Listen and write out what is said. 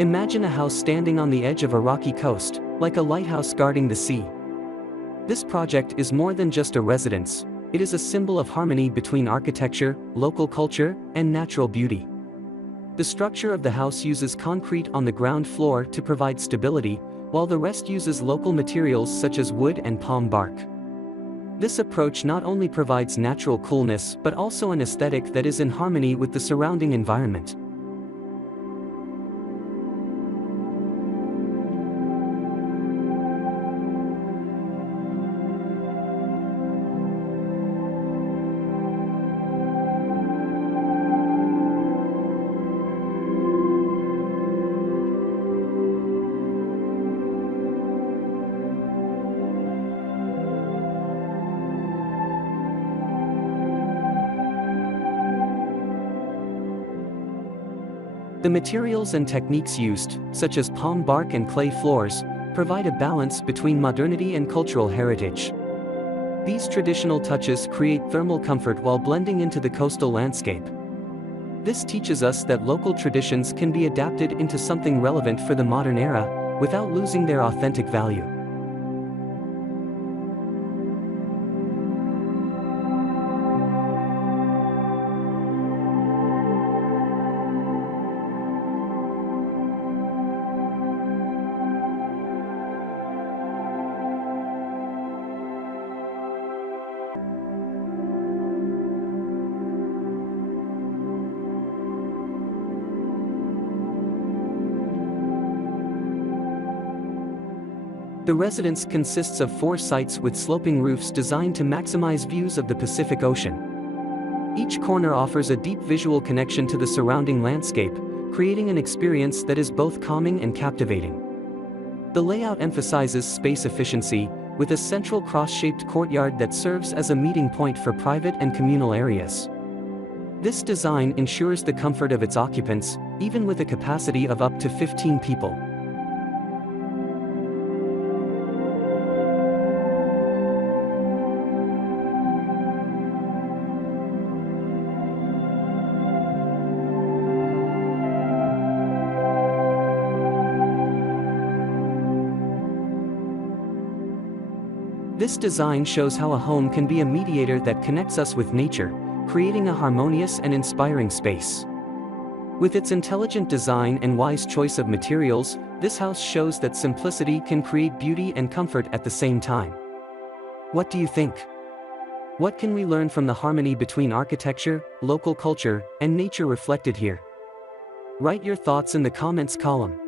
Imagine a house standing on the edge of a rocky coast, like a lighthouse guarding the sea. This project is more than just a residence, it is a symbol of harmony between architecture, local culture, and natural beauty. The structure of the house uses concrete on the ground floor to provide stability, while the rest uses local materials such as wood and palm bark. This approach not only provides natural coolness but also an aesthetic that is in harmony with the surrounding environment. The materials and techniques used, such as palm bark and clay floors, provide a balance between modernity and cultural heritage. These traditional touches create thermal comfort while blending into the coastal landscape. This teaches us that local traditions can be adapted into something relevant for the modern era, without losing their authentic value. The residence consists of 4 sites with sloping roofs designed to maximize views of the Pacific Ocean. Each corner offers a deep visual connection to the surrounding landscape, creating an experience that is both calming and captivating. The layout emphasizes space efficiency, with a central cross-shaped courtyard that serves as a meeting point for private and communal areas. This design ensures the comfort of its occupants, even with a capacity of up to 15 people. This design shows how a home can be a mediator that connects us with nature, creating a harmonious and inspiring space. With its intelligent design and wise choice of materials, this house shows that simplicity can create beauty and comfort at the same time. What do you think? What can we learn from the harmony between architecture, local culture, and nature reflected here? Write your thoughts in the comments column.